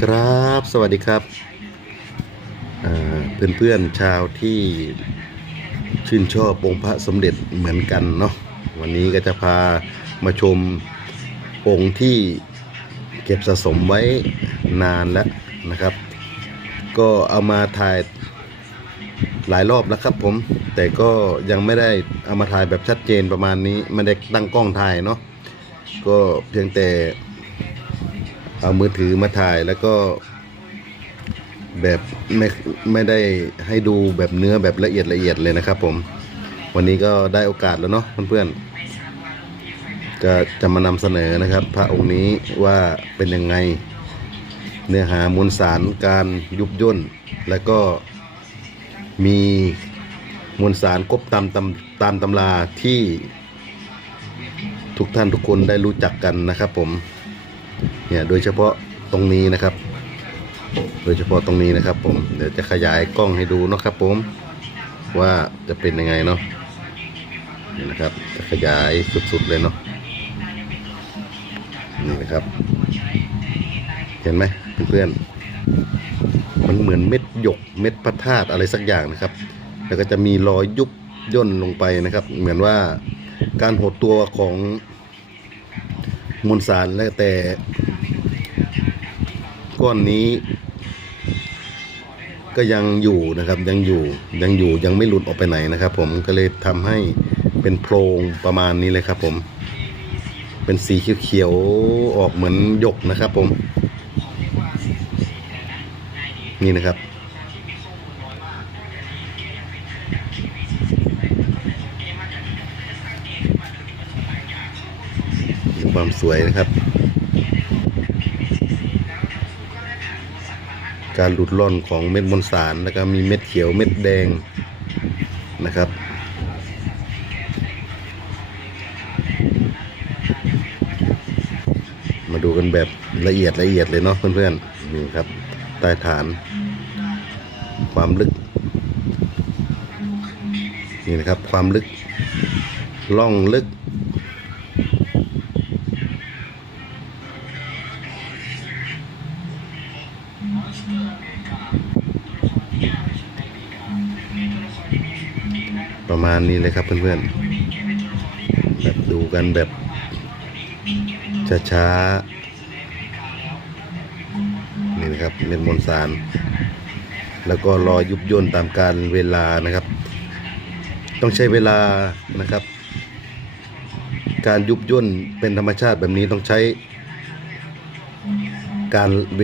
ครับ สวัสดีครับเพื่อนเพื่อนๆชาวที่ชื่นชอบองค์พระสมเด็จเหมือนกันเนาะวันนี้ก็จะพามาชมองค์ที่เก็บสะสมไว้นานแล้วนะครับ ก็เอามาถ่ายหลายรอบแล้วครับผม แต่ก็ยังไม่ได้เอามาถ่ายแบบชัดเจนประมาณนี้ ไม่ได้ตั้งกล้องถ่ายเนาะก็เพียงแต่ เอามือถือมาถ่ายแล้วก็แบบไม่ไม่ได้ให้ดูแบบเนื้อแบบละเอียดละเอียดเลยนะครับ ผม วันนี้ก็ได้โอกาสแล้วเนาะเพื่อนๆจะจะมานำเสนอนะครับ พระองค์นี้ว่าเป็นยังไง เนื้อหามวลสารการยุบย่น แล้วก็มีมวลสารกบตามตำตามตำราที่ทุกท่านทุกคนได้รู้จักกันนะครับผม เนี่ยโดยเฉพาะตรงนี้นะครับ โดยเฉพาะตรงนี้นะครับ ผมเดี๋ยวจะขยายกล้องให้ดูเนาะครับ ผม ว่าจะเป็นยังไงเนาะนี่นะครับจะขยายสุดๆเลยเนาะนี่นะครับ เห็นไหมเพื่อนๆมันเหมือนเม็ดหยกเม็ดพระธาตุอะไรสักอย่างนะครับ แล้วก็จะมีรอยยุบย่นลงไปนะครับ เหมือนว่าการหดตัวของมวลสารแล้วแต่ ก้อนนี้ ก็ยังอยู่นะครับ ยังอยู่ยังอยู่ยังไม่หลุดออกไปไหนนะครับ ผมก็เลยทำให้เป็นโพรงประมาณนี้เลยครับ ผม เป็นสีเขียวๆออกเหมือนหยกนะครับ ผม นี่นะครับความสวยนะครับ การหลุดล่อนของเม็ดมวลสารแล้วก็มีเม็ดเขียวเม็ดแดงนะครับ มาดูกันแบบละเอียดละเอียดเลยเนาะเพื่อนๆนี่ครับใต้ฐาน ความลึก นี่นะครับความลึกล่องลึก ประมาณนี้เลยครับเพื่อนๆ แบบดูกันแบบช้าๆ นี่นะครับเม็ดมวลสาร แล้วก็รอยุบย่นตามการเวลานะครับ ต้องใช้เวลานะครับ การยุบย่นเป็นธรรมชาติแบบนี้ต้องใช้การ